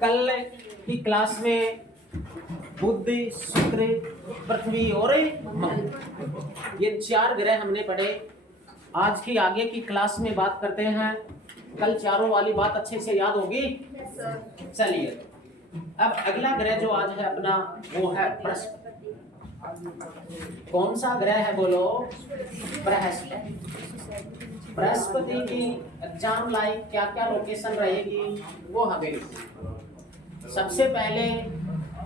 कल की क्लास में बुध, शुक्र, पृथ्वी और मंगल, ये 4 ग्रह हमने पढ़े। आज की आगे की क्लास में बात करते हैं। कल चारों वाली बात अच्छे से याद होगी? चलिए, अब अगला ग्रह जो आज है अपना, वो है बृहस्पति। कौन सा ग्रह है बोलो? बृहस्पति। बृहस्पति की एग्जाम लाइक क्या क्या लोकेशन रहेगी वो हमें लिखना। सबसे पहले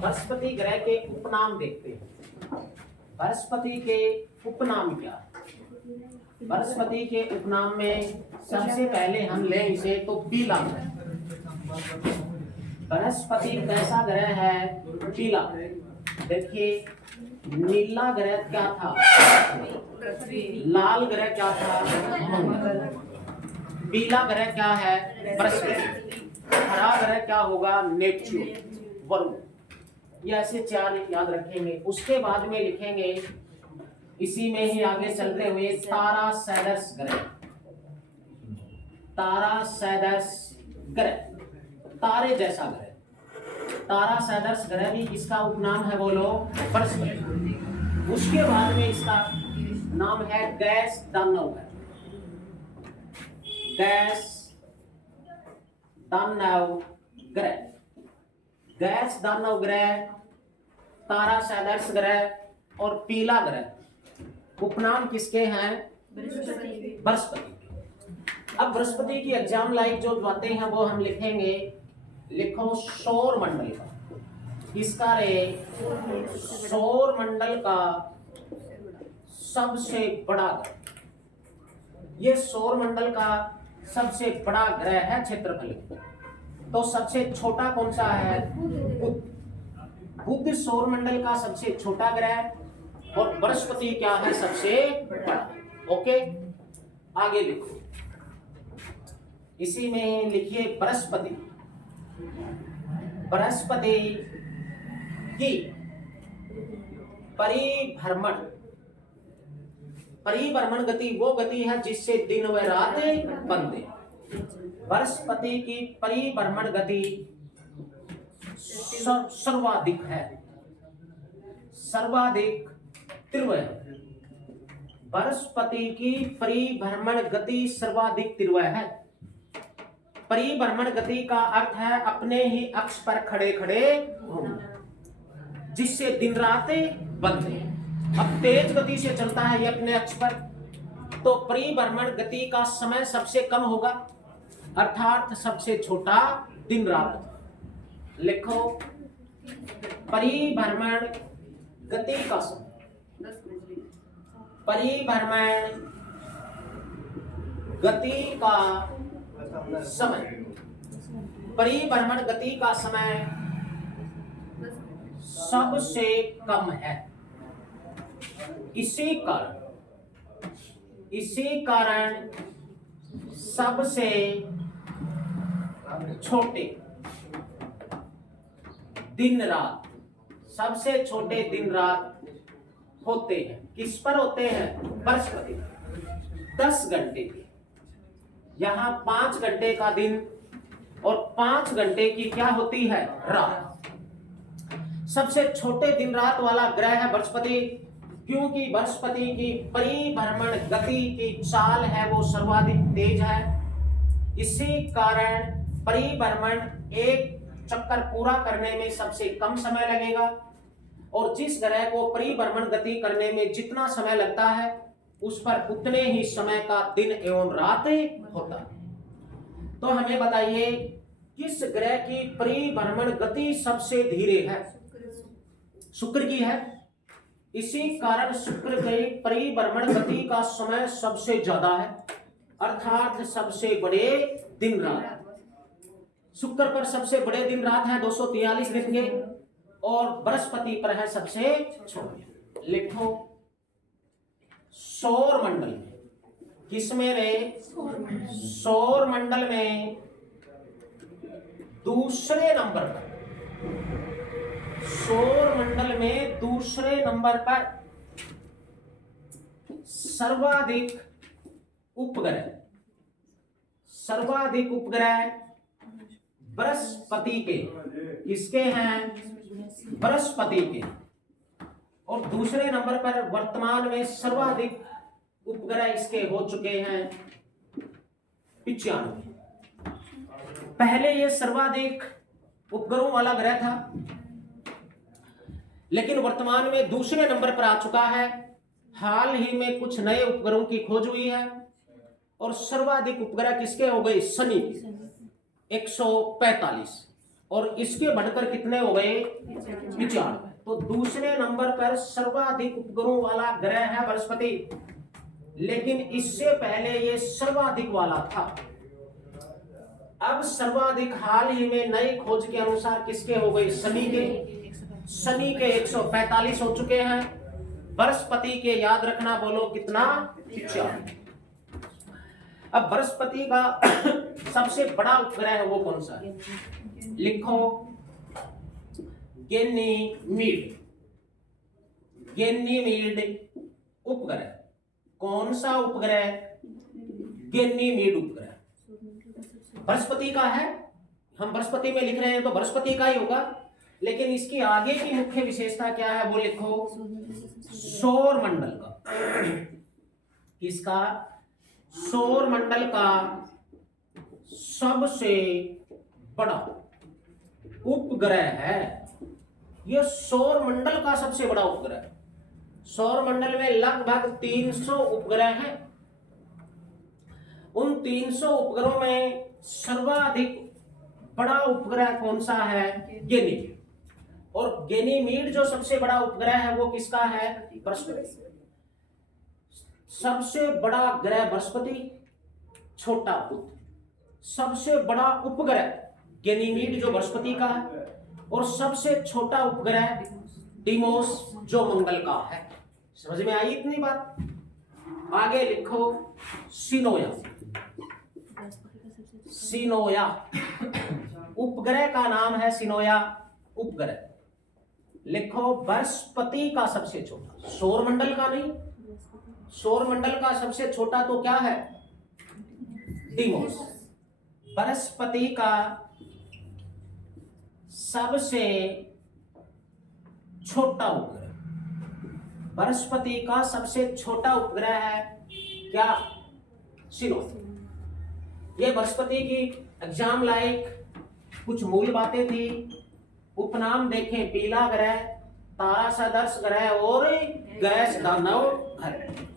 बृहस्पति ग्रह के उपनाम देखते हैं। बृहस्पति के उपनाम क्या? बृहस्पति के उपनाम में सबसे पहले हम ले इसे तो पीला ग्रह। बृहस्पति कैसा ग्रह है? पीला। देखिए, नीला ग्रह क्या था? लाल ग्रह क्या था? मंगल। पीला ग्रह क्या है? बृहस्पति। हरा ग्रह क्या होगा? नेपच्यून, वरुण। ये ऐसे 4 याद रखेंगे। उसके बाद में लिखेंगे इसी में ही आगे चलते हुए तारा सैदर्श ग्रह। तारा सैदर्श ग्रह, तारे जैसा ग्रह। तारा सैदर्श ग्रह भी इसका उपनाम है बोलो? बृहस्पति। उसके बाद में इसका नाम है गैस दानव ग्रह। गैस दानव ग्रह। गैस दानव ग्रह, तारा सैदर्श ग्रह और पीला ग्रह उपनाम किसके हैं? बृहस्पति। अब बृहस्पति की एग्जाम लाइक जो बातें हैं वो हम लिखेंगे। लिखो सौर मंडल का। किसका रे? सौर मंडल का सबसे बड़ा ग्रह। ये सौर मंडल का सबसे बड़ा ग्रह है क्षेत्रफल में। तो सबसे छोटा कौन सा है? बुध। बुध सौर मंडल का सबसे छोटा ग्रह और बृहस्पति क्या है? सबसे बड़ा। ओके, आगे लिखो। इसी में लिखिए बृहस्पति। बृहस्पति की परिभ्रमण गति वो गति है जिससे दिन व रात बनते। बृहस्पति की परिभ्रमण गति सर्वाधिक है, सर्वाधिक तीव्र है। बृहस्पति की परिभ्रमण गति सर्वाधिक तीव्र है। परिभ्रमण गति का अर्थ है अपने ही अक्ष पर खड़े खड़े घूमना, जिससे दिन रात बनते हैं। अब तेज गति से चलता है ये अपने अक्ष पर, तो परिभ्रमण गति का समय सबसे कम होगा, अर्थात सबसे छोटा दिन रात। लिखो परिभ्रमण गति का समय। परिभ्रमण गति का समय, परिभ्रमण गति का समय सबसे कम है। इसी कारण सबसे छोटे दिन रात, सबसे छोटे दिन रात होते हैं। किस पर होते हैं? बृहस्पति। 10 घंटे के, यहाँ 5 घंटे का दिन और 5 घंटे की क्या होती है? रात। सबसे छोटे दिन रात वाला ग्रह है बृहस्पति, क्योंकि बृहस्पति की परिभ्रमण गति की चाल है वो सर्वाधिक तेज है। इसी कारण परिभ्रमण एक चक्कर पूरा करने में सबसे कम समय लगेगा, और जिस ग्रह को परिभ्रमण गति करने में जितना समय लगता है उस पर उतने ही समय का दिन एवं रात होता है। तो हमें बताइए किस ग्रह की परिभ्रमण गति सबसे धीरे है? शुक्र की है। इसी कारण शुक्र की परिभ्रमण गति का समय सबसे ज्यादा है, अर्थात सबसे बड़े दिन रात। शुक्र पर सबसे बड़े दिन रात है 243 दिन के, और बृहस्पति पर है सबसे छोटे। लिखो सौर मंडल में, किसमें रे? सौर मंडल में दूसरे नंबर पर, सौर मंडल में दूसरे नंबर पर सर्वाधिक उपग्रह, सर्वाधिक उपग्रह बृहस्पति के, किसके हैं? बृहस्पति के। और दूसरे नंबर पर वर्तमान में सर्वाधिक उपग्रह इसके हो चुके हैं 95। पहले ये सर्वाधिक उपग्रहों वाला ग्रह था, लेकिन वर्तमान में दूसरे नंबर पर आ चुका है। हाल ही में कुछ नए उपग्रहों की खोज हुई है और सर्वाधिक उपग्रह किसके हो गए? शनि 145, और इसके बढ़कर कितने हो गए? 95। तो दूसरे नंबर पर सर्वाधिक उपग्रहों वाला ग्रह है बृहस्पति, लेकिन इससे पहले ये सर्वाधिक वाला था। अब सर्वाधिक हाल ही में नई खोज के अनुसार किसके हो गए? शनि के 145 हो चुके हैं। बृहस्पति के याद रखना, बोलो कितना? 95। अब बृहस्पति का सबसे बड़ा उपग्रह है वो कौन सा है? लिखो गैनीमीड। गैनीमीड उपग्रह। कौन सा उपग्रह? गैनीमीड उपग्रह बृहस्पति का है। हम बृहस्पति में लिख रहे हैं तो बृहस्पति का ही होगा, लेकिन इसकी आगे की मुख्य विशेषता क्या है वो लिखो, सौर मंडल का। किसका? सौर मंडल का सबसे बड़ा उपग्रह है ये। सौर मंडल का सबसे बड़ा उपग्रह। सौर मंडल में लगभग 300 उपग्रह हैं। उन 300 उपग्रहों में सर्वाधिक बड़ा उपग्रह कौन सा है? गैनीमीड। और गैनीमीड जो सबसे बड़ा उपग्रह है वो किसका है? बृहस्पति। सबसे बड़ा ग्रह बृहस्पति, छोटा बुध। सबसे बड़ा उपग्रह गैनीमीड जो बृहस्पति का है, और सबसे छोटा उपग्रह डिमोस जो मंगल का है। समझ में आई इतनी बात? आगे लिखो सिनोया। सिनोया उपग्रह का नाम है। सिनोया उपग्रह लिखो बृहस्पति का सबसे छोटा, सौर मंडल का नहीं। सौर मंडल का सबसे छोटा तो क्या है? डिमोस। बृहस्पति का सबसे छोटा उपग्रह, बृहस्पति का सबसे छोटा उपग्रह है क्या? सिनोया। ये बृहस्पति की एग्जाम लायक कुछ मूल बातें थी। उपनाम देखें, पीला ग्रह, तारा सदृश ग्रह और गैस दानव ग्रह।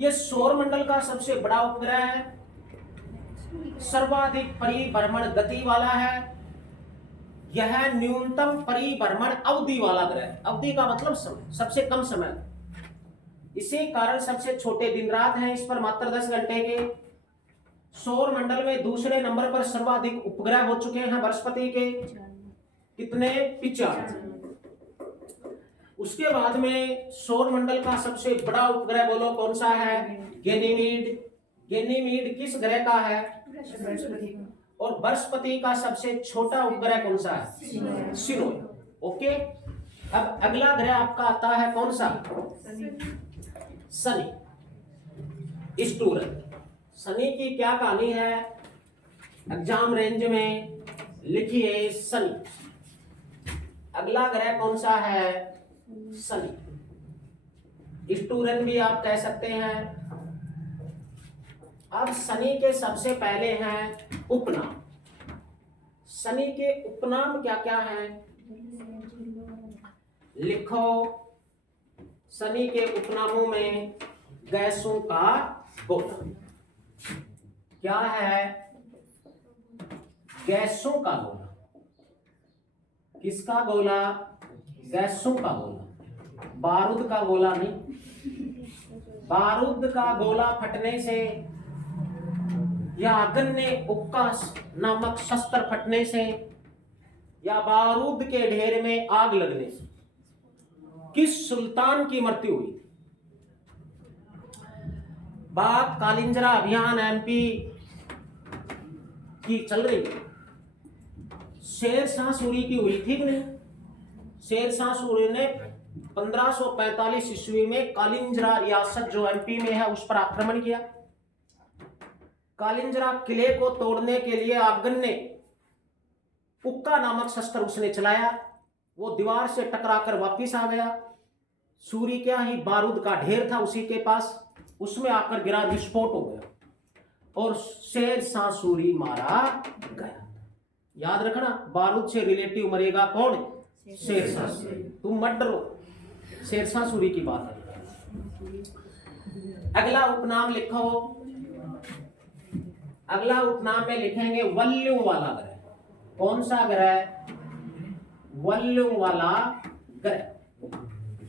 ये सौर मंडल का सबसे बड़ा उपग्रह है, सर्वाधिक परिभ्रमण गति वाला है। यह न्यूनतम परिभ्रमण अवधि वाला ग्रह। अवधि का मतलब समय, सबसे कम समय। इसी कारण सबसे छोटे दिन रात हैं इस पर, मात्र 10 घंटे के। सौर मंडल में दूसरे नंबर पर सर्वाधिक उपग्रह हो चुके हैं बृहस्पति के, कितने? 95। उसके बाद में सौर मंडल का सबसे बड़ा उपग्रह बोलो कौन सा है? गैनीमीड। गैनीमीड किस ग्रह का है? और बृहस्पति का सबसे छोटा उपग्रह कौन सा है? सिनोया। ओके। अब अगला ग्रह आपका आता है कौन सा? शनि। स्टूरन। शनि की क्या कहानी है? एग्जाम रेंज में लिखिए शनि। अगला ग्रह कौन सा है? शनि। स्टूरन भी आप कह सकते हैं। अब शनि के सबसे पहले हैं उपनाम। शनि के उपनाम क्या क्या हैं? लिखो शनि के उपनामों में गैसों का गोला। क्या है? गैसों का गोला। किसका गोला? गैसों का गोला, बारूद का गोला नहीं। बारूद का गोला फटने से या अग्नि उक्कास नामक शस्त्र फटने से या बारूद के ढेर में आग लगने से किस सुल्तान की मृत्यु हुई? बात कालिंजरा अभियान एमपी की चल रही है। शेरशाह सूरी की हुई थी कि नहीं? शेरशाह सूरी ने 1545 ईस्वी में कालिंजरा रियासत जो एमपी में है उस पर आक्रमण किया। कालिंजरा किले को तोड़ने के लिए अफगन ने उक्का नामक शस्त्र उसने चलाया, वो दीवार से टकराकर वापिस आ गया। सूरी क्या ही बारूद का ढेर था उसी के पास, उसमें आकर गिरा, विस्फोट हो गया और शेरशाह सूरी मारा गया। याद रखना, बारूद से रिलेटिव मरेगा कौन? शेरशाह सूरी। तुम मत डरो, शेरशाह सूरी की बात है। अगला उपनाम लिखो, अगला उपनाम में लिखेंगे वल्लू वाला ग्रह। कौन सा ग्रह? वल्लू वाला ग्रह।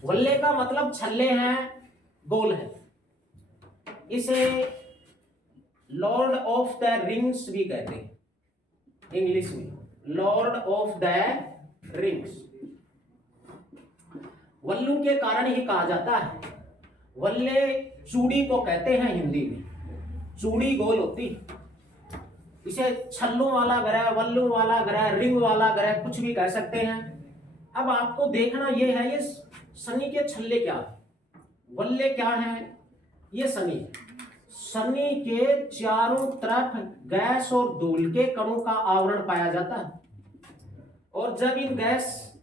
वल्ले का मतलब छल्ले हैं, गोल है। इसे लॉर्ड ऑफ द रिंग्स भी कहते हैं इंग्लिश में, लॉर्ड ऑफ द रिंग्स। वल्लू के कारण ही कहा जाता है। वल्ले चूड़ी को कहते हैं हिंदी में, चूड़ी गोल होती। इसे छल्लों वाला ग्रह, वल्लू वाला ग्रह, रिंग वाला ग्रह, कुछ भी कह सकते हैं। अब आपको देखना ये है, ये शनि के छल्ले क्या है, वल्ले क्या है? ये शनि, शनि के चारों तरफ गैस और धूल के कणों का आवरण पाया जाता है, और जब इन गैस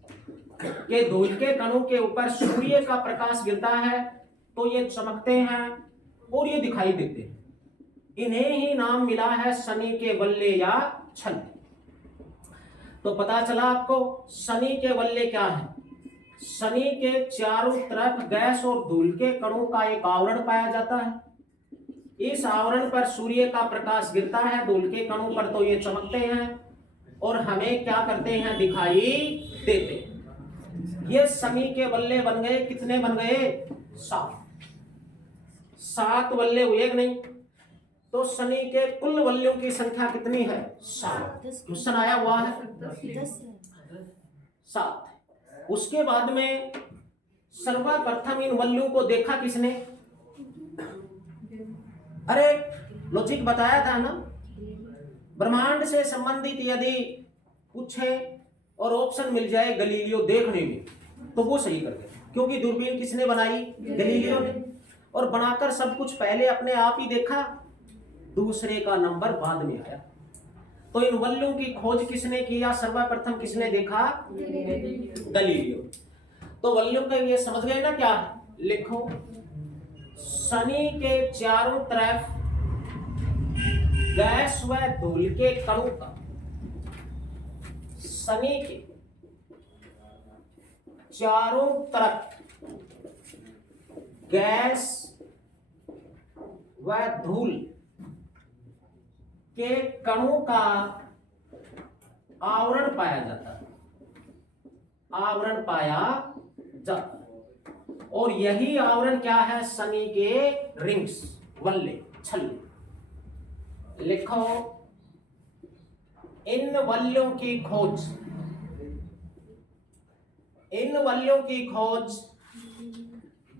के धूल के कणों के ऊपर सूर्य का प्रकाश गिरता है तो ये चमकते हैं और ये दिखाई देते हैं। इन्हें ही नाम मिला है शनि के वल्ले या छल्ले। तो पता चला आपको शनि के वल्ले क्या है? शनि के चारों तरफ गैस और धूल के कणों का एक आवरण पाया जाता है। इस आवरण पर सूर्य का प्रकाश गिरता है धूल के कणों पर, तो ये चमकते हैं और हमें क्या करते हैं? दिखाई देते हैं। ये शनि के वल्ले बन गए। कितने बन गए? 7। 7 वल्ले हुए कि नहीं? तो शनि के कुल वल्लियों की संख्या कितनी है? 7। क्वेश्चन आया हुआ है 7। उसके बाद में सर्वप्रथम इन वल्लियों को देखा किसने? अरे लॉजिक बताया था ना, ब्रह्मांड से संबंधित यदि पूछे और ऑप्शन मिल जाए गलीलियो देखने में, तो वो सही कर दे, क्योंकि दूरबीन किसने बनाई? गलीलियो ने। और बनाकर सब कुछ पहले अपने आप ही देखा, दूसरे का नंबर बाद में आया। तो इन वल्लों की खोज किसने किया? सर्वप्रथम किसने देखा? गलीलियो। तो वल्लों का ये समझ गए ना क्या? लिखो, शनि के चारों तरफ गैस व धूल के कणों का, शनि के चारों तरफ गैस व धूल के कणों का आवरण पाया जाता है, आवरण पाया जाता है। और यही आवरण क्या है? शनि के रिंग्स, वल्ले, छल्ले। लिखो, इन वल्यों की खोज, इन वल्यों की खोज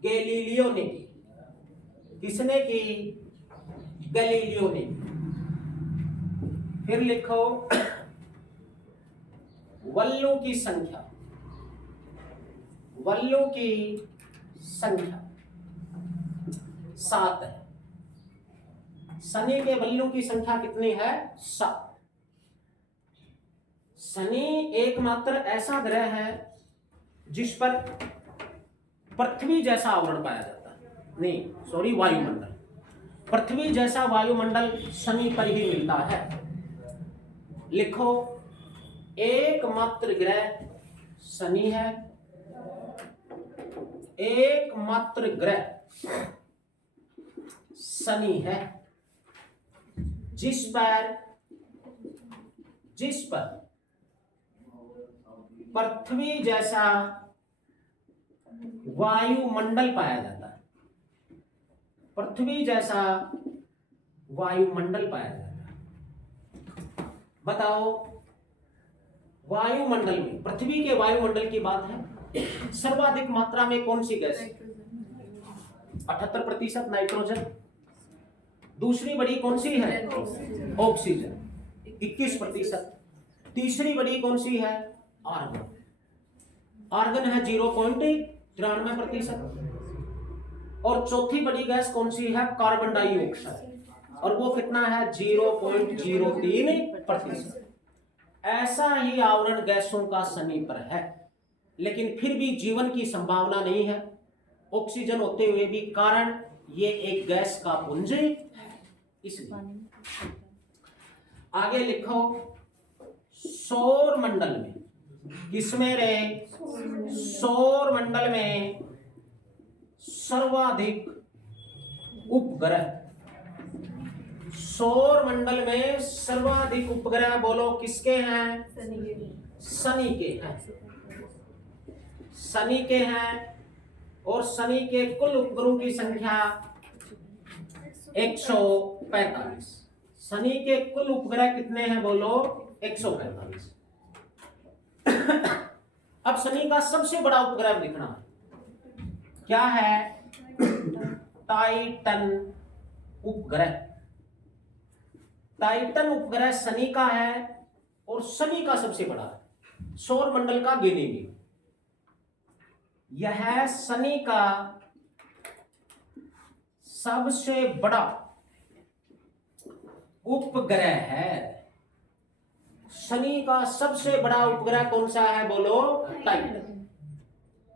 गैलीलियो ने की। किसने की? गैलीलियो ने। फिर लिखो, वल्लों की संख्या, वल्लों की संख्या 7 है। शनि के वल्लों की संख्या कितनी है? 7। शनि एकमात्र ऐसा ग्रह है जिस पर पृथ्वी जैसा आवरण पाया जाता है, नहीं सॉरी, वायुमंडल। पृथ्वी जैसा वायुमंडल शनि पर ही मिलता है। लिखो, एकमात्र ग्रह शनि है, एकमात्र ग्रह शनि है जिस पर पृथ्वी जैसा वायुमंडल पाया जाता है, पृथ्वी जैसा वायुमंडल पाया जाता है। बताओ, वायुमंडल में, पृथ्वी के वायुमंडल की बात है, सर्वाधिक मात्रा में कौन सी गैस? 78% नाइट्रोजन। दूसरी बड़ी कौन सी है? ऑक्सीजन, 21%। तीसरी बड़ी कौन सी है? आर्गन। आर्गन है 0.93%। और चौथी बड़ी गैस कौन सी है? कार्बन डाइऑक्साइड, और वो कितना है 0.03%। ऐसा ही आवरण गैसों का शनि पर है, लेकिन फिर भी जीवन की संभावना नहीं है ऑक्सीजन होते हुए भी, कारण ये एक गैस का पुंज है। इसलिए आगे लिखो, सौर मंडल में, किसमें रे, सौर मंडल में सर्वाधिक उपग्रह, सौर मंडल में सर्वाधिक उपग्रह बोलो किसके हैं, शनि के हैं, शनि के हैं। और शनि के कुल उपग्रहों की संख्या 145। शनि के कुल उपग्रह कितने हैं बोलो 145। अब शनि का सबसे बड़ा उपग्रह लिखना है, क्या है, टाइटन उपग्रह। टाइटन उपग्रह शनि का है और शनि का सबसे बड़ा है, सौर मंडल का गिनेंगे। यह शनि का सबसे बड़ा उपग्रह है। शनि का सबसे बड़ा उपग्रह कौन सा है बोलो, टाइटन।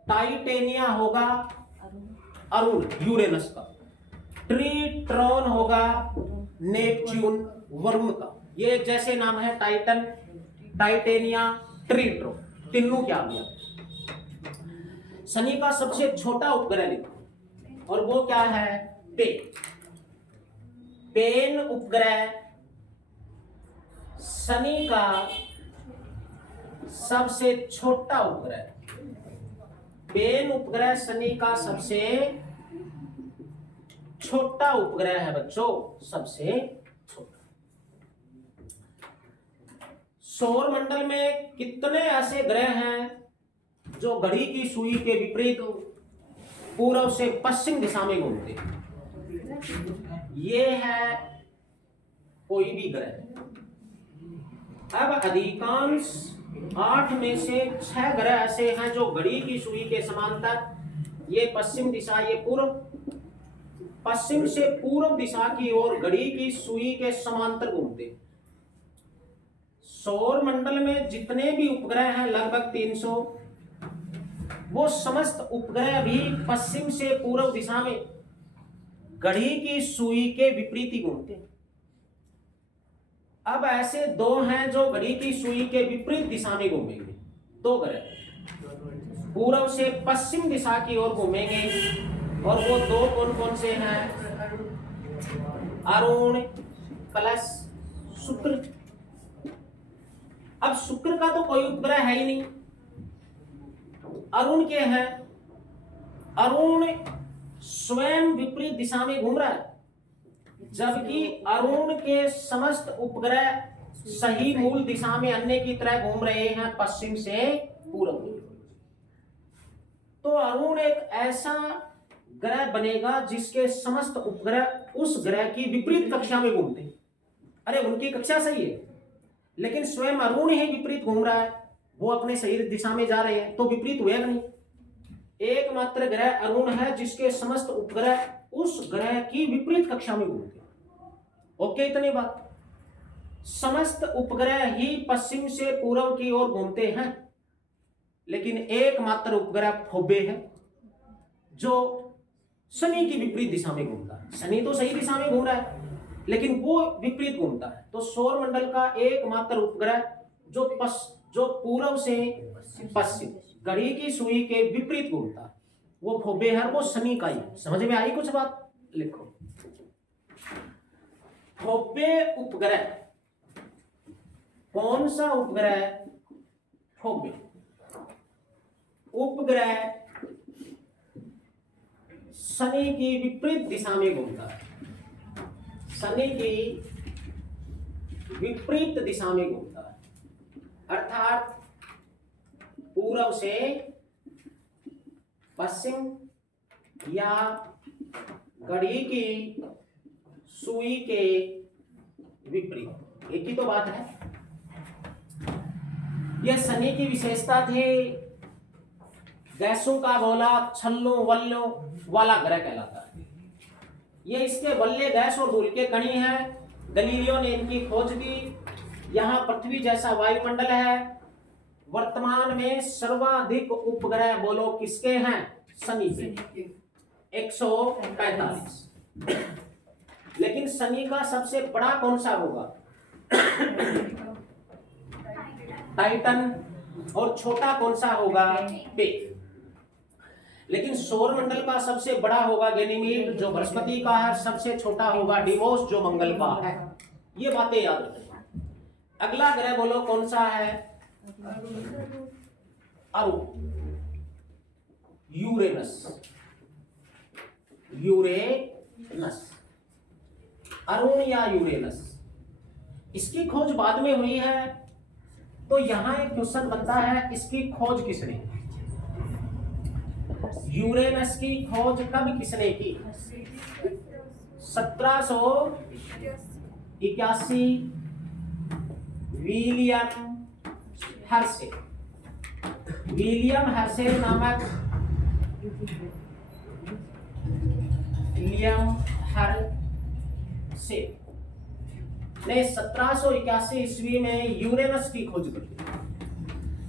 टाइटेनिया होगा अरुण यूरेनस का, ट्रिट्रॉन होगा नेपच्यून वरुण का। ये जैसे नाम है टाइटन, टाइटेनिया, ट्रिट्रॉन, तीनों क्या गया। शनि का सबसे छोटा उपग्रह लिखो और वो क्या है, पेन। पेन उपग्रह शनि का सबसे छोटा उपग्रह। पेन उपग्रह शनि का सबसे छोटा उपग्रह है बच्चों, सबसे छोटा। सौर मंडल में कितने ऐसे ग्रह हैं जो घड़ी की सुई के विपरीत पूर्व से पश्चिम दिशा में घूमते हैं? ये है कोई भी ग्रह। अब अधिकांश 8 में से 6 ग्रह ऐसे हैं जो घड़ी की सुई के समांतर, ये पश्चिम दिशा, ये पूर्व, पश्चिम से पूर्व दिशा की ओर घड़ी की सुई के समांतर घूमते। सौर मंडल में जितने भी उपग्रह हैं लगभग 300, वो समस्त उपग्रह भी पश्चिम से पूर्व दिशा में घड़ी की सुई के विपरीत ही घूमते हैं। अब ऐसे 2 हैं जो घड़ी की सुई के विपरीत दिशा में घूमेंगे। 2 ग्रह पूर्व से पश्चिम दिशा की ओर घूमेंगे, और वो 2 कौन कौन से हैं, अरुण प्लस शुक्र। अब शुक्र का तो कोई उपग्रह है ही नहीं, अरुण के हैं। अरुण स्वयं विपरीत दिशा में घूम रहा है, जबकि अरुण के समस्त उपग्रह सही मूल दिशा में अन्य की तरह घूम रहे हैं, पश्चिम से पूर्व। तो अरुण एक ऐसा ग्रह बनेगा जिसके समस्त उपग्रह उस ग्रह की विपरीत कक्षा में घूमते हैं। अरे उनकी कक्षा सही है, लेकिन स्वयं अरुण ही विपरीत घूम रहा है, वो अपने सही दिशा में जा रहे हैं, तो विपरीत हुएगा नहीं। एकमात्र ग्रह अरुण है जिसके समस्त उपग्रह उस ग्रह की विपरीत कक्षा में घूमते हैं। ओके, इतनी बात। समस्त उपग्रह ही पश्चिम से पूर्व की ओर घूमते हैं, लेकिन एकमात्र उपग्रह फोबे है जो शनि की विपरीत दिशा में घूमता है। शनि तो सही दिशा में घूम रहा है, लेकिन वो विपरीत घूमता है। तो सौर मंडल का एकमात्र उपग्रह जो पूर्व से पश्चिम घड़ी की सुई के विपरीत घूमता है, वो फोबे है, वो शनि का ही। समझ में आई कुछ बात? लिखो, फोबे उपग्रह। कौन सा उपग्रह? फोबे उपग्रह शनि की विपरीत दिशा में घूमता है, शनि की विपरीत दिशा में घूमता है, अर्थात पूर्व से पश्चिम या घड़ी की सुई के विपरीत। एक ही तो बात है। यह शनि की विशेषता थी। गैसों का गोला छल्लों वल्लों वाला ग्रह कहलाता है। ये इसके बल्ले गैस और धूल के कणी है। गलीलियो ने इनकी खोज की। यहाँ पृथ्वी जैसा वायुमंडल है। वर्तमान में सर्वाधिक उपग्रह बोलो किसके हैं? शनि के 145। लेकिन शनि का सबसे बड़ा कौन सा होगा? टाइटन। और छोटा कौन सा होगा? पे। लेकिन सौर मंडल का सबसे बड़ा होगा गैनीमीड जो बृहस्पति का है, सबसे छोटा होगा डिवोस जो मंगल का है। ये बातें याद रखें। अगला ग्रह बोलो कौन सा है? अरुण, यूरेनस। यूरेनस, अरुण या यूरेनस, इसकी खोज बाद में हुई है। तो यहां एक क्वेश्चन बनता है, इसकी खोज किसने? यूरेनस की खोज कब किसने की? 1781 विलियम हर्शे। विलियम हर्शे नामक विलियम हर्शे ने 1781 ईस्वी में यूरेनस की खोज की।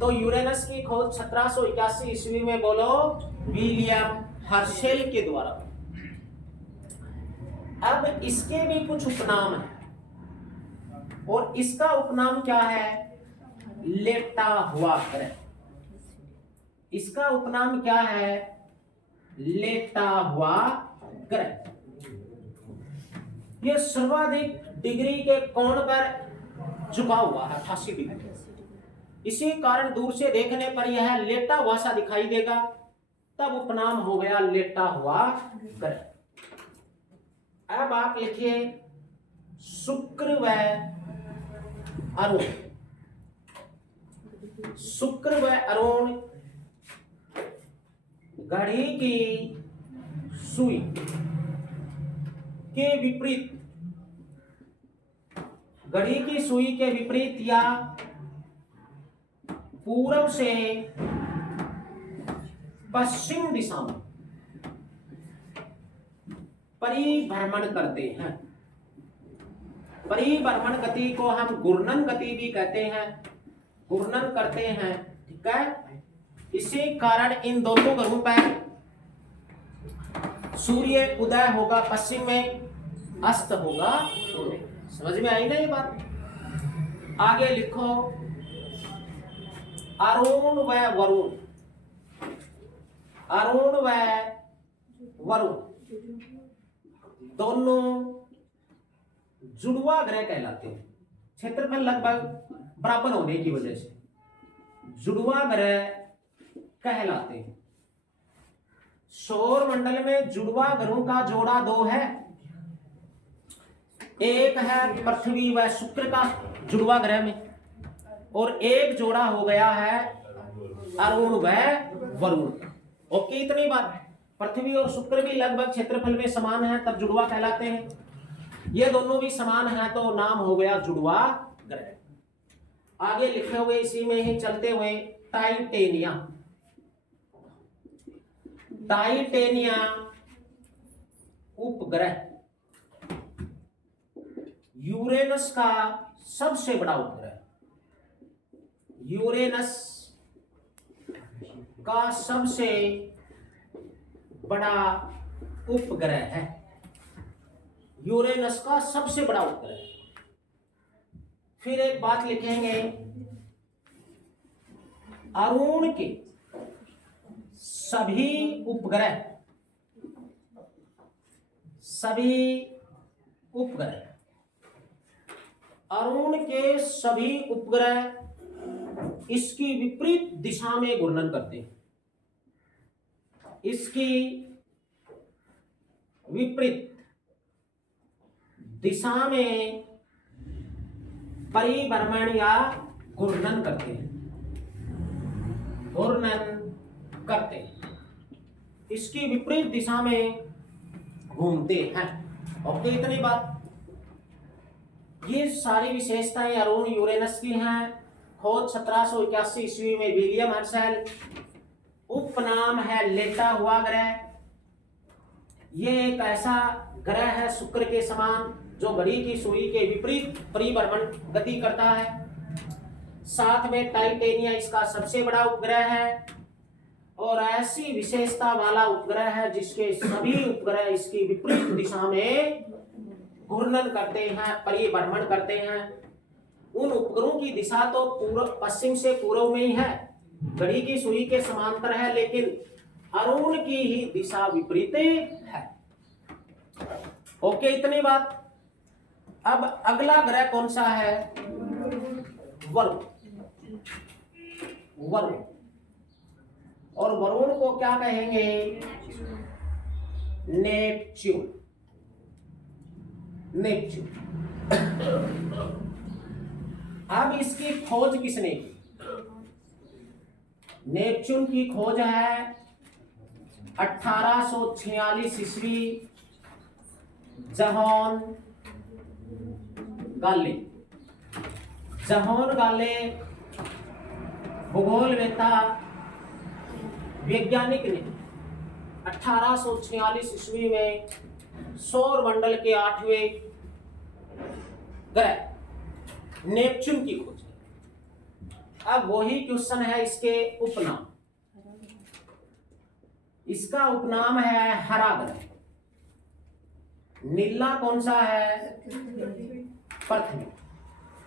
तो यूरेनस की खोज 1781 ईस्वी में बोलो विलियम हर्शेल के द्वारा। अब इसके भी कुछ उपनाम हैं और इसका उपनाम क्या है? लेटा हुआ ग्रह। इसका उपनाम क्या है? लेटा हुआ ग्रह। यह सर्वाधिक डिग्री के कोण पर झुका हुआ है, 88 डिग्री। इसी कारण दूर से देखने पर यह लेटा हुआ सा दिखाई देगा, तब उपनाम हो गया लेटा हुआ ग्रह। अब आप लिखिए शुक्र व अरुण। शुक्र व अरुण घड़ी की सुई के विपरीत, घड़ी की सुई के विपरीत या पूर्व से पश्चिम दिशा में परिभ्रमण करते हैं। परिभ्रमण गति को हम घूर्णन गति भी कहते हैं, घूर्णन करते हैं, ठीक है। इसी कारण इन दोनों ग्रहों पर सूर्य उदय होगा पश्चिम में, अस्त होगा पूर्व में। समझ में आई ना ये बात? आगे लिखो अरुण व वरुण। अरुण व वरुण दोनों जुड़वा ग्रह कहलाते हैं। क्षेत्रफल लगभग बराबर होने की वजह से जुड़वा ग्रह कहलाते हैं। सौर मंडल में जुड़वा ग्रहों का जोड़ा दो है। एक है पृथ्वी व शुक्र का जुड़वा ग्रह में, और एक जोड़ा हो गया है अरुण व वरुण। ओके, इतनी बात। पृथ्वी और शुक्र भी लगभग क्षेत्रफल में समान है, तब जुड़वा कहलाते हैं। ये दोनों भी समान है तो नाम हो गया जुड़वा ग्रह। आगे लिखे हुए इसी में ही चलते हुए टाइटेनिया। टाइटेनिया उपग्रह यूरेनस का सबसे बड़ा उपग्रह। यूरेनस का सबसे बड़ा उपग्रह है। यूरेनस का सबसे बड़ा उपग्रह। फिर एक बात लिखेंगे, अरुण के सभी उपग्रह, सभी उपग्रह, अरुण के सभी उपग्रह इसकी विपरीत दिशा में घूर्णन करते हैं। इसकी विपरीत दिशा में परिभ्रमण या घूर्णन करते हैं, घूर्णन करते हैं, इसकी विपरीत दिशा में घूमते हैं। ओके, इतनी बात। ये सारी विशेषताएं अरुण यूरेनस की हैं। खोज 1781 ईस्वी में विलियम हर्शेल। उपनाम है लेटा हुआ ग्रह। ये एक ऐसा ग्रह है शुक्र के समान, जो घड़ी की सुई के विपरीत परिभ्रमण गति करता है। साथ में टाइटेनिया इसका सबसे बड़ा उपग्रह है और ऐसी विशेषता वाला उपग्रह है जिसके सभी उपग्रह इसकी विपरीत दिशा में घूर्णन करते हैं, परिभ्रमण करते हैं। उन उपग्रहों की दिशा तो पूर्व पश्चिम से पूर्व में ही है, घड़ी की सुई के समांतर है, लेकिन अरुण की ही दिशा विपरीत है। ओके, इतनी बात। अब अगला ग्रह कौन सा है? वरुण। वरुण, और वरुण को क्या कहेंगे? नेपच्यून। नेपच्यून। अब इसकी खोज किसने की? नेपच्यून की खोज है 1846 ईस्वी जॉन गाले। जॉन गाले भूगोलवेत्ता वैज्ञानिक ने 1846 ईस्वी में सौर मंडल के 8वें ग्रह नेपच्यून की खोज की। अब वही क्वेश्चन है इसके उपनाम। इसका उपनाम है हरा ग्रह। नीला कौन सा है? पृथ्वी।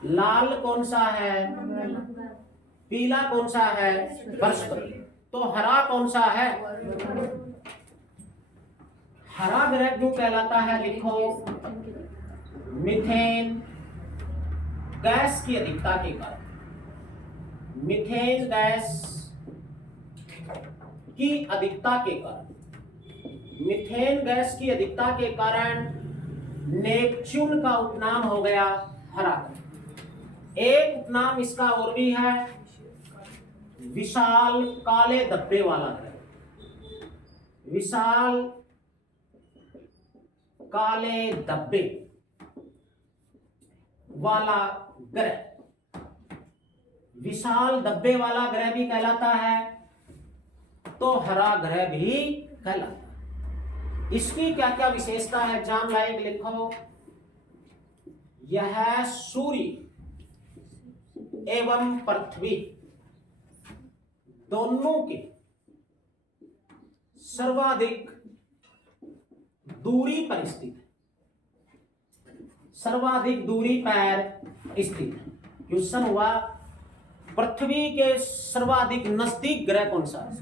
लाल कौन सा है? पीला कौन सा है? बृहस्पति। तो हरा कौन सा है? हरा ग्रह क्यों कहलाता है? लिखो, मीथेन गैस की अधिकता के कारण। मीथेन गैस की अधिकता के कारण, मीथेन गैस की अधिकता के कारण नेपच्यून का उपनाम हो गया हरा ग्रह। एक उपनाम इसका और भी है, विशाल काले धब्बे वाला ग्रह। विशाल काले धब्बे वाला ग्रह, विशाल धब्बे वाला ग्रह भी कहलाता है, तो हरा ग्रह भी कहलाता है। इसकी क्या क्या विशेषता है जान लायक? लिखो, यह सूर्य एवं पृथ्वी दोनों के सर्वाधिक दूरी पर स्थित है। सर्वाधिक दूरी पर स्थित है। क्वेश्चन हुआ, पृथ्वी के सर्वाधिक नजदीक ग्रह कौन सा है?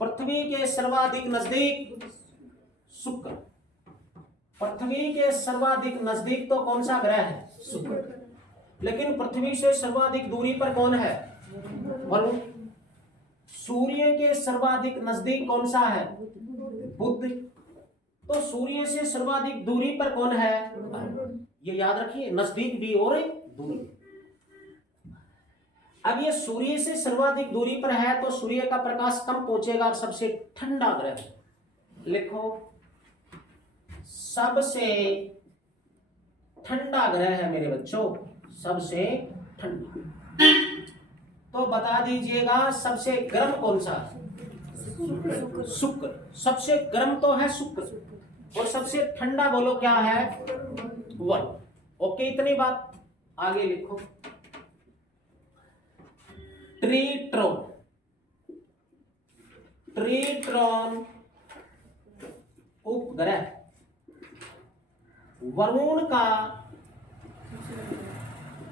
पृथ्वी के सर्वाधिक नजदीक शुक्र। पृथ्वी के सर्वाधिक नजदीक तो कौन सा ग्रह है? शुक्र। लेकिन पृथ्वी से सर्वाधिक दूरी पर कौन है? वरुण। सूर्य के सर्वाधिक नजदीक कौन सा है? बुध। तो सूर्य से सर्वाधिक दूरी पर कौन है? ये याद रखिए, नजदीक भी और दूरी। अब ये सूर्य से सर्वाधिक दूरी पर है तो सूर्य का प्रकाश कम पहुंचेगा और सबसे ठंडा ग्रह। लिखो, सबसे ठंडा ग्रह है मेरे बच्चों, सबसे ठंडा। तो बता दीजिएगा सबसे गर्म कौन सा है? शुक्र। सबसे गर्म तो है शुक्र, और सबसे ठंडा बोलो क्या है? वरुण। ओके, इतनी बात। आगे लिखो, ट्रीट्रॉन। ट्रीट्रॉन उपग्रह वरुण का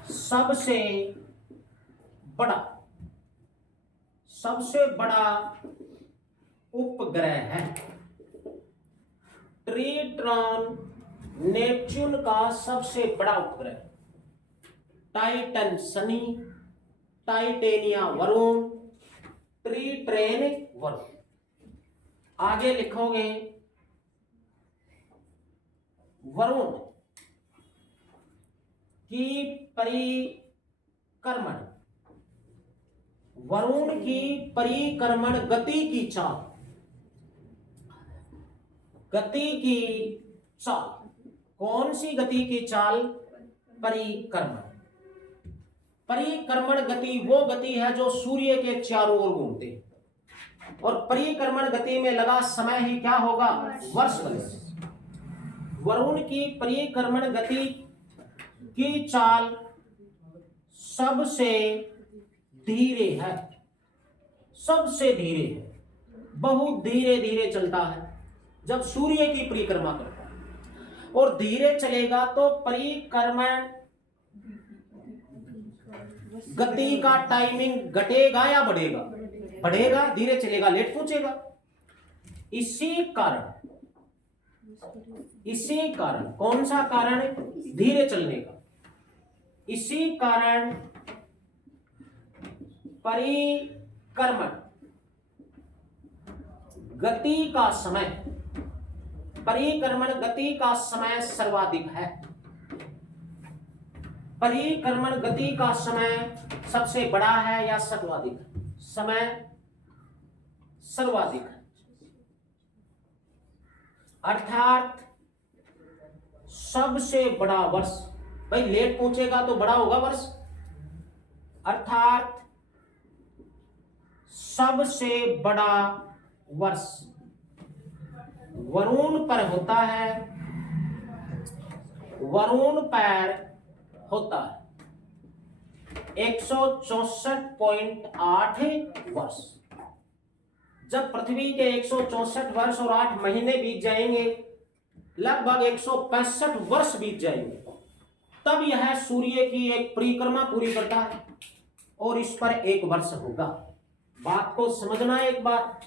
सबसे बड़ा उपग्रह है। ट्रीट्रॉन नेपच्यून का सबसे बड़ा उपग्रह। Titan Shani, Titania Varun, Triton Varun. आगे लिखोगे, वरुण की परिक्रमण, वरुण की परिक्रमण गति की चाल, गति की चाल। कौन सी गति की चाल? परिक्रमण। परिक्रमण गति वो गति है जो सूर्य के चारों ओर घूमते हैं, और परिक्रमण गति में लगा समय ही क्या होगा? वर्ष बनेगा। वरुण की परिक्रमण गति की चाल सबसे धीरे है, सबसे धीरे है, बहुत धीरे धीरे चलता है जब सूर्य की परिक्रमा करता है। और धीरे चलेगा तो परिक्रमण गति का टाइमिंग घटेगा या बढ़ेगा? बढ़ेगा। धीरे चलेगा, लेट पहुंचेगा। इसी कारण कौन सा कारण है? धीरे चलने का। इसी कारण परिक्रमण गति का समय, परिक्रमण गति का समय सर्वाधिक है। परिक्रमण गति का समय सबसे बड़ा है या सर्वाधिक? समय सर्वाधिक है। अर्थात सबसे बड़ा वर्ष, भाई लेट पहुंचेगा तो बड़ा होगा वर्ष, अर्थात सबसे बड़ा वर्ष वरुण पर होता है, वरुण पर होता है 164.8 वर्ष। जब पृथ्वी के 164 वर्ष और 8 महीने बीत जाएंगे, लगभग 165 वर्ष बीत जाएंगे, तब यह सूर्य की एक परिक्रमा पूरी करता है और इस पर एक वर्ष होगा। बात को समझना एक बार।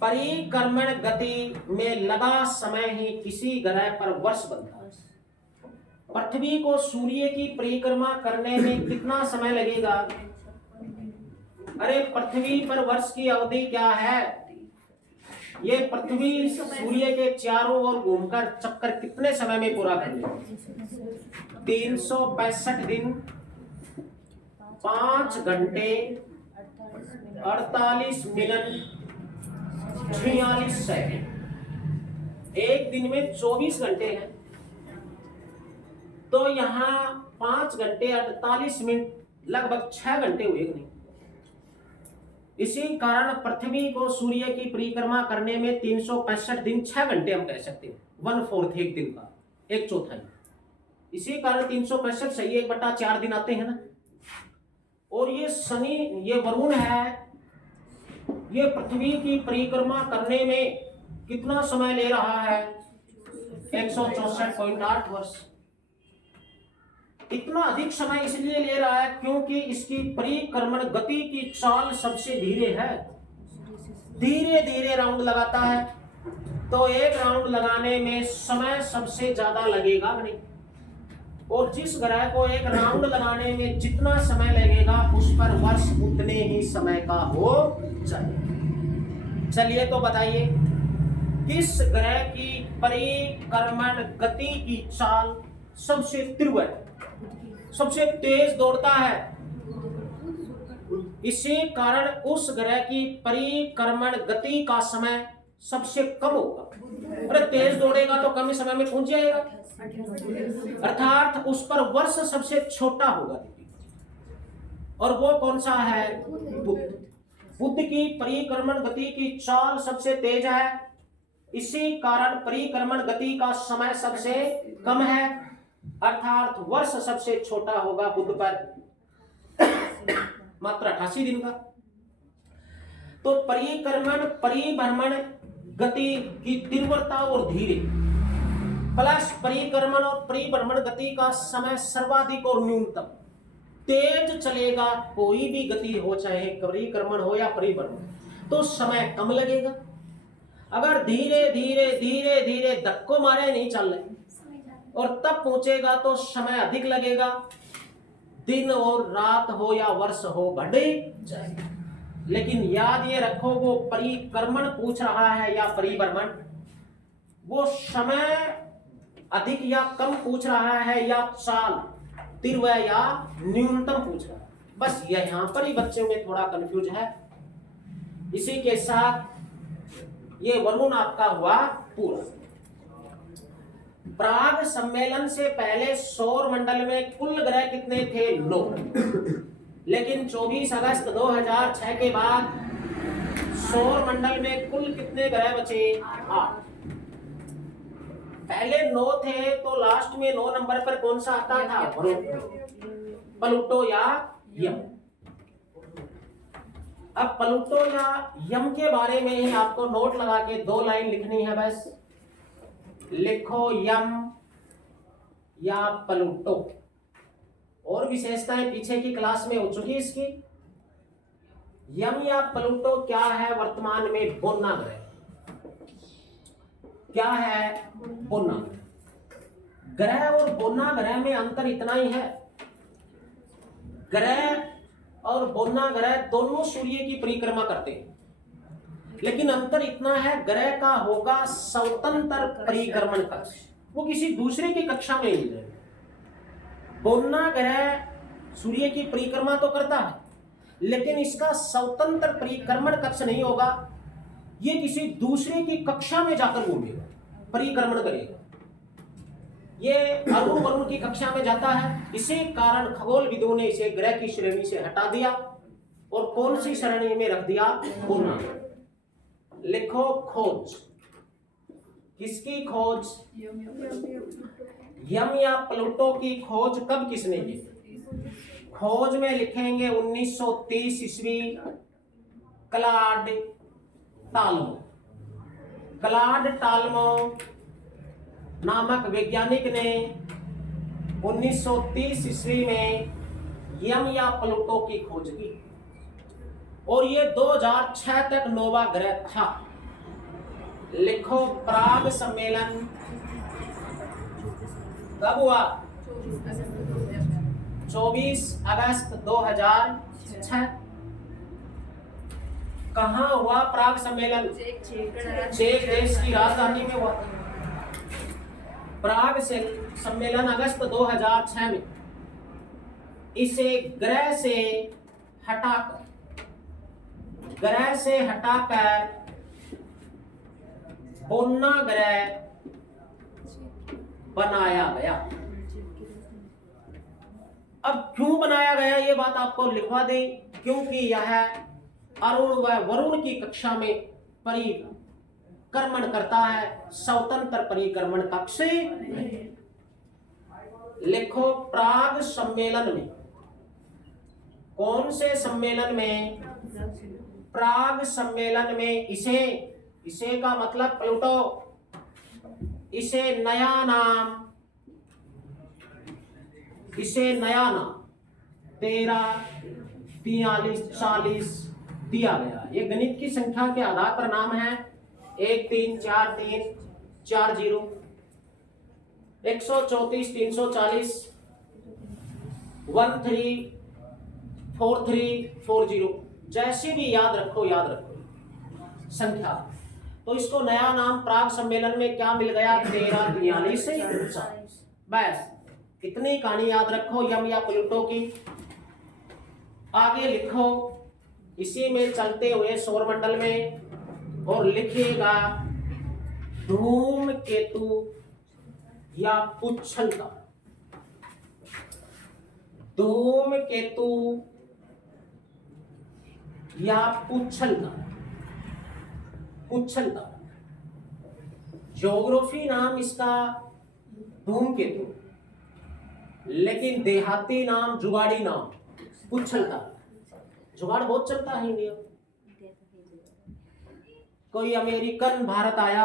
परिक्रमण गति में लगा समय ही किसी ग्रह पर वर्ष बनता है। पृथ्वी को सूर्य की परिक्रमा करने में कितना समय लगेगा? अरे पृथ्वी पर वर्ष की अवधि क्या है? ये पृथ्वी सूर्य के चारों ओर घूमकर चक्कर कितने समय में पूरा कर लेगी? 365 दिन, 5 घंटे 48 मिनट 46 सेकंड। एक दिन में 24 घंटे हैं, तो यहाँ 5 घंटे 48 मिनट, लगभग 6 घंटे हुए नहीं। इसी कारण पृथ्वी को सूर्य की परिक्रमा करने में 365 दिन 6 घंटे हम कह सकते हैं, 1/4 एक दिन का, 1/4। इसी कारण 365 सही 1/4 दिन आते हैं ना। और ये शनि, ये वरुण है, ये पृथ्वी की परिक्रमा करने में कितना समय ले रहा है? 164.8 वर्ष। इतना अधिक समय इसलिए ले रहा है क्योंकि इसकी परिक्रमण गति की चाल सबसे धीरे है, धीरे धीरे राउंड लगाता है, तो एक राउंड लगाने में समय सबसे ज्यादा लगेगा नहीं। और जिस ग्रह को एक राउंड लगाने में जितना समय लगेगा, उस पर वर्ष उतने ही समय का हो जाएगा। चलिए तो बताइए, किस ग्रह की परिक्रमण गति की चाल सबसे तीव्र है, सबसे तेज दौड़ता है? इसी कारण उस ग्रह की परिक्रमण गति का समय सबसे कम होगा। अरे तेज दौड़ेगा तो कम समय में पहुंच जाएगा, अर्थात उस पर वर्ष सबसे छोटा होगा। और वो कौन सा है? बुध। बुध की परिक्रमण गति की चाल सबसे तेज है, इसी कारण परिक्रमण गति का समय सबसे कम है, अर्थात वर्ष सबसे छोटा होगा बुध पर, मात्र 88 दिन का। तो परिभ्रमण गति की तीव्रता और धीरे प्लस परिक्रमण और परिभ्रमण गति का समय सर्वाधिक और न्यूनतम। तेज चलेगा कोई भी गति हो, चाहे परिक्रमण हो या परिभ्रमण, तो समय कम लगेगा। अगर धीरे धीरे धीरे धीरे धक्को मारे नहीं चल रहे और तब पहुंचेगा तो समय अधिक लगेगा। दिन और रात हो या वर्ष हो, बढ़े जाएगा। लेकिन याद ये रखो, वो परिक्रमण पूछ रहा है या परिभ्रमण, वो समय अधिक या कम पूछ रहा है या चाल तीव्र या न्यूनतम पूछ रहा है। बस यहाँ पर ही बच्चों में थोड़ा कंफ्यूज है। इसी के साथ ये वरुण आपका हुआ पूरा। प्राग सम्मेलन से पहले सौर मंडल में कुल ग्रह कितने थे? 9। लेकिन 24 अगस्त 2006 के बाद सौर मंडल में कुल कितने ग्रह बचे? 8। पहले 9 थे तो लास्ट में 9 नंबर पर कौन सा आता था? वरुण, प्लूटो या यम। अब प्लूटो या यम के बारे में ही आपको नोट लगा के 2 लाइन लिखनी है बस। लिखो यम या प्लूटो। और विशेषताएं पीछे की क्लास में हो चुकी इसकी। यम या प्लूटो क्या है? वर्तमान में बोना ग्रह। क्या है? बोना ग्रह और बोना ग्रह में अंतर इतना ही है। ग्रह और बोना ग्रह दोनों सूर्य की परिक्रमा करते हैं, लेकिन अंतर इतना है, ग्रह का होगा स्वतंत्र परिक्रमण कक्ष, वो किसी दूसरे की कक्षा में नहीं रहेगा। बोना ग्रह सूर्य की परिक्रमा तो करता है, लेकिन इसका स्वतंत्र परिक्रमण कक्ष नहीं होगा, ये किसी दूसरे की कक्षा में जाकर घूमेगा, परिक्रमण करेगा। ये अरुण वरुण की कक्षा में जाता है। इसी कारण खगोलविदों ने इसे ग्रह की श्रेणी से हटा दिया और कौन सी श्रेणी में रख दिया? बोना। लिखो खोज। किसकी खोज? यम या प्लूटो की खोज कब किसने की? खोज में लिखेंगे 1930 ईस्वी क्लाड टाल्मो। क्लाड टाल्मो नामक वैज्ञानिक ने 1930 ईस्वी में यम या प्लूटो की खोज की और ये 2006 तक नोवा ग्रह था। लिखो प्राग सम्मेलन कब हुआ? 24 अगस्त 2006। कहाँ हुआ प्राग सम्मेलन? चेक देश की राजधानी में हुआ। प्राग से सम्मेलन अगस्त 2006 में। इसे ग्रह से हटाकर बोना ग्रह बनाया गया। अब क्यों बनाया गया ये बात आपको लिखवा दें, क्योंकि यह अरुण व वरुण की कक्षा में परिक्रमण करता है, स्वतंत्र परिक्रमण कक्ष से। लिखो प्राग सम्मेलन में। कौन से सम्मेलन में? प्राग सम्मेलन में इसे का मतलब प्लूटो, इसे नया नाम 13, 43, 40 दिया गया। ये गणित की संख्या के आधार पर नाम है 1 3 4 3 4 0 134 340 13 43 40। जैसे भी याद रखो संख्या। तो इसको नया नाम प्राग सम्मेलन में क्या मिल गया? 13, 43 से 40। बस इतनी कहानी याद रखो यम या प्लूटो की। आगे लिखो इसी में चलते हुए सौरमंडल में, और लिखिएगा धूमकेतु या पुच्छल तारा। धूमकेतु या पुच्छल तारा। ज्योग्राफी नाम इसका धूमकेतु, लेकिन देहाती नाम, जुगाड़ी नाम पुच्छल तारा। जुगाड़ बहुत चलता है इंडिया। कोई अमेरिकन भारत आया,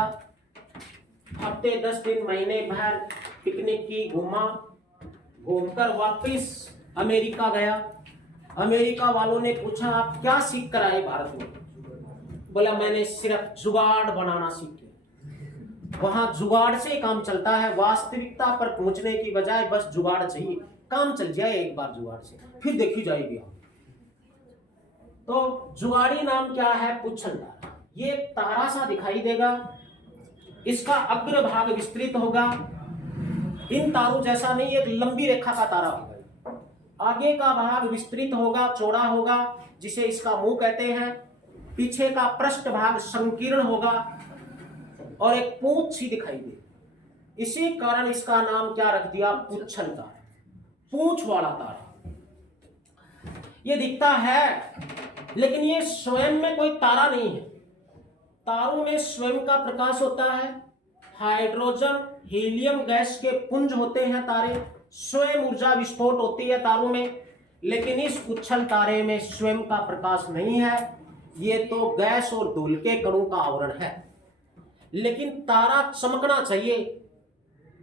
हफ्ते 10 दिन महीने भर पिकनिक की, घूमकर वापस अमेरिका गया। अमेरिका वालों ने पूछा आप क्या सीख कर आए भारत में? बोला मैंने सिर्फ जुगाड़ बनाना सीखा। वहां जुगाड़ से काम चलता है, वास्तविकता पर पहुंचने की बजाय बस जुगाड़ चाहिए, काम चल जाए एक बार जुगाड़ से, फिर देखी जाएगी। तो जुगाड़ी नाम क्या है? पुच्छल तारा। ये तारा सा दिखाई देगा, इसका अग्र भाग विस्तृत होगा, इन तारों जैसा नहीं, एक लंबी रेखा का तारा होगा। आगे का भाग विस्तृत होगा, चौड़ा होगा, जिसे इसका मुंह कहते हैं। पीछे का पृष्ठ भाग संकीर्ण होगा और एक पूंछ सी दिखाई दे। इसी कारण इसका नाम क्या रख दिया? पुच्छल तारा, पूंछ वाला तारा। ये दिखता है, लेकिन ये स्वयं में कोई तारा नहीं है। तारों में स्वयं का प्रकाश होता है, हाइड्रोजन हीलियम गैस के पुंज होते हैं तारे, स्वयं ऊर्जा विस्फोट होती है तारों में, लेकिन इस उच्छल तारे में स्वयं का प्रकाश नहीं है, ये तो गैस और धूल के कणों का आवरण है। लेकिन तारा चमकना चाहिए,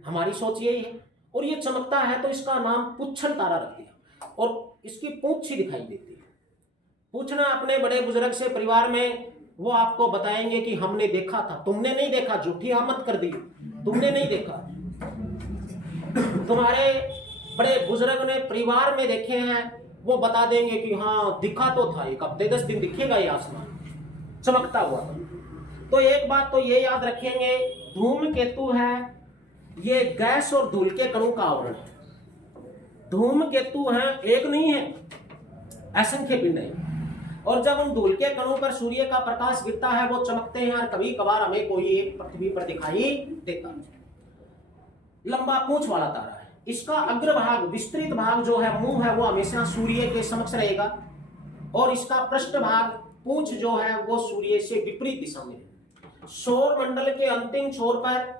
हमारी सोच यही है, और ये चमकता है तो इसका नाम पुच्छल तारा रख दिया, और इसकी पूंछ ही दिखाई देती है। पूछना अपने बड़े बुजुर्ग से परिवार में, वो आपको बताएंगे कि हमने देखा था। तुमने नहीं देखा, झूठी आमद कर दी, तुमने नहीं देखा। तुम्हारे बड़े बुजुर्ग ने परिवार में देखे हैं, वो बता देंगे कि हाँ दिखा तो था, एक हफ्ते 10 दिन दिखेगा ये आसमान चमकता हुआ। तो एक बात तो ये याद रखेंगे, धूमकेतु है ये गैस और धूल के कणों का आवरण है। धूमकेतु है, एक नहीं है, असंख्य पिंड है, और जब उन धूल के कणों पर सूर्य का प्रकाश गिरता है वो चमकते हैं, और कभी कभार हमें कोई एक पृथ्वी पर दिखाई देता है। लंबा पूंछ वाला तारा है, इसका अग्रभाग विस्तृत भाग जो है, मुंह है, वो हमेशा सूर्य के समक्ष रहेगा, और इसका पृष्ठ भाग पूंछ जो है वो सूर्य से विपरीत दिशा में है। सौर मंडल के अंतिम छोर पर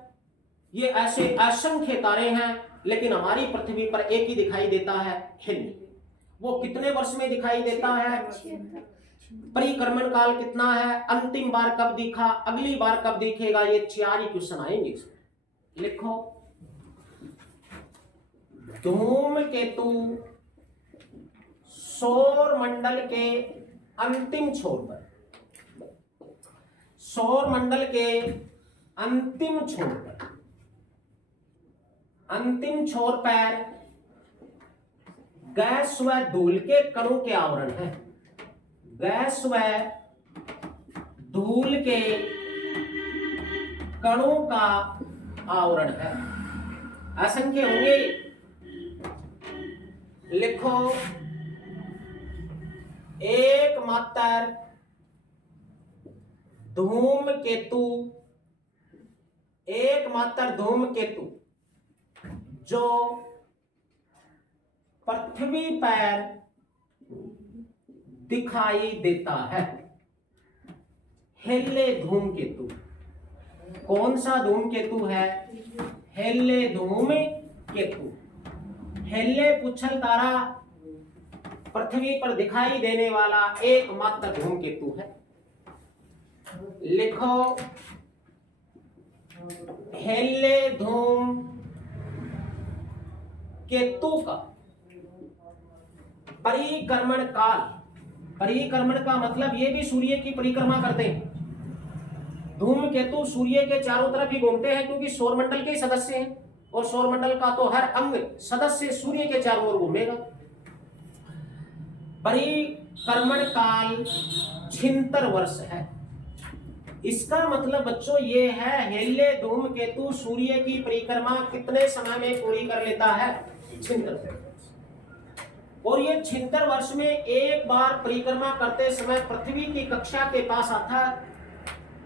ये ऐसे असंख्य तारे हैं, लेकिन हमारी पृथ्वी पर एक ही दिखाई देता है, हिंद। वो कितने वर्ष में दिखाई देता है, परिक्रमण काल कितना है, अंतिम बार कब दिखा, अगली बार कब दिखेगा, ये 4 ही क्वेश्चन आएंगे इसमें। लिखो, धूमकेतु सौर मंडल के अंतिम छोर पर, सौर मंडल के अंतिम छोर पर, अंतिम छोर पर गैस व धूल के कणों के आवरण है। गैस व धूल के कणों का आवरण है, असंख्य होंगे। लिखो, एकमात्र धूमकेतु, एकमात्र धूमकेतु जो पृथ्वी पर दिखाई देता है, हेले धूमकेतु। कौन सा धूमकेतु है, हेले धूमकेतु। हेले पुच्छल तारा पृथ्वी पर दिखाई देने वाला एकमात्र धूमकेतु है। लिखो, हेले धूम केतु का परिक्रमण काल, परिक्रमण का मतलब ये भी सूर्य की परिक्रमा करते हैं। धूमकेतु सूर्य के चारों तरफ ही घूमते हैं, क्योंकि सौरमंडल के सदस्य हैं, और सौरमंडल का तो हर अंग सदस्य सूर्य के चारों ओर घूमेगा। परिक्रमण काल 76 वर्ष है। इसका मतलब बच्चों ये है, हेले धूमकेतु सूर्य की परिक्रमा कितने समय में पूरी कर लेता है, 76। और ये 76 वर्ष में एक बार परिक्रमा करते समय पृथ्वी की कक्षा के पास आता है,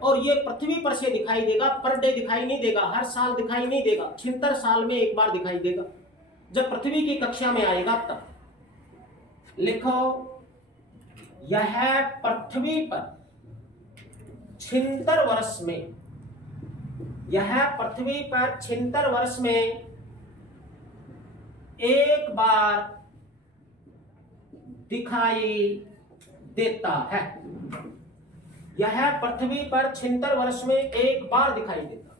और ये पृथ्वी पर से दिखाई देगा, पर डे दिखाई नहीं देगा, हर साल दिखाई नहीं देगा, 76 साल में एक बार दिखाई देगा, जब पृथ्वी की कक्षा में आएगा तब। लिखो, यह पृथ्वी पर 76 वर्ष में, यह पृथ्वी पर 76 वर्ष में एक बार दिखाई देता है। यह पृथ्वी पर 76 वर्ष में एक बार दिखाई देता।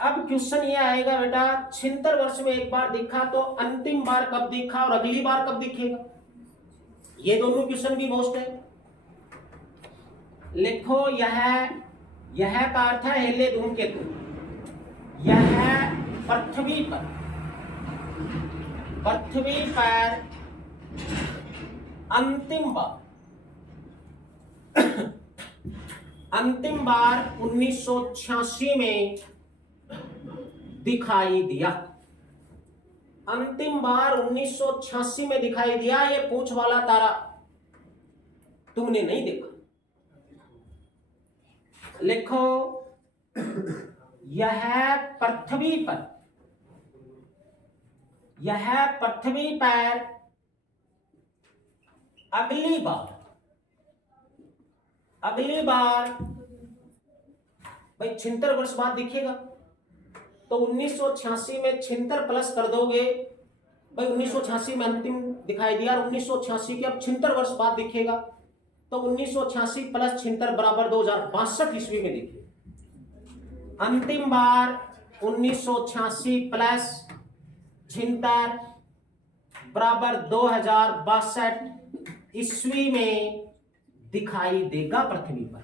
अब क्वेश्चन ये आएगा बेटा, 76 वर्ष में एक बार दिखा तो अंतिम बार कब दिखा और अगली बार कब दिखेगा, ये दोनों क्वेश्चन भी मोस्ट है। लिखो, यह का अर्थ है हेले धूमकेतु। यह पृथ्वी पर अंतिम बार 1986 में दिखाई दिया। अंतिम बार 1986 में दिखाई दिया। ये पूंछ वाला तारा तुमने नहीं देखा। लिखो, यह पृथ्वी पर अगली बार भाई 76 वर्ष बाद दिखेगा, तो 1986 में 76 प्लस कर दोगे भाई, 1986 में अंतिम दिखाई दिया, 1986 के अब 76 वर्ष बाद दिखेगा, तो 1986 प्लस 76 बराबर 2062 ईस्वी में दिखेगा। अंतिम बार 1986 प्लस 76 बराबर 2062 ईस्वी में दिखाई देगा पृथ्वी पर।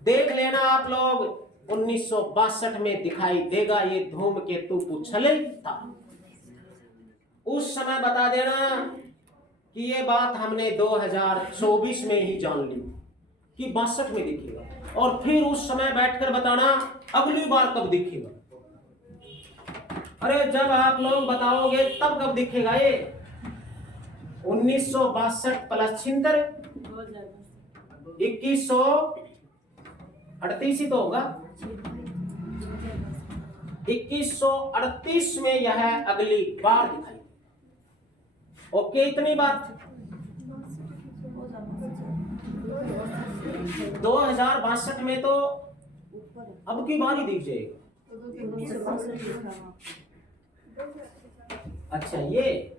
देख लेना आप लोग, 1962 में दिखाई देगा ये धूमकेतु उछले था। उस समय बता देना कि ये बात हमने 2024 में ही जान ली कि 62 में दिखेगा, और फिर उस समय बैठकर बताना अगली बार कब दिखेगा। अरे जब आप लोग बताओगे तब कब दिखेगा ये। 1962 प्लस 76 2138 ही तो होगा। 2138 में यह अगली बार दिखाई। ओके, इतनी बात। 2062 में तो अब की बार ही दिख जाएगा। अच्छा, ये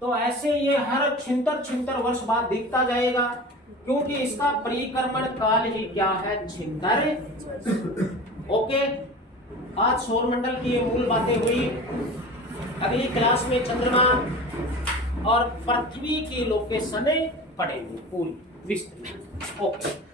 तो ऐसे ये हर 76 वर्ष बाद दिखता जाएगा, क्योंकि इसका परिक्रमण काल ही क्या है, 76। ओके, आज सौरमंडल की ये मूल बातें हुई। अगली क्लास में चंद्रमा और पृथ्वी की लोकेशन पढ़ेंगे पूरी विस्तृत। ओके।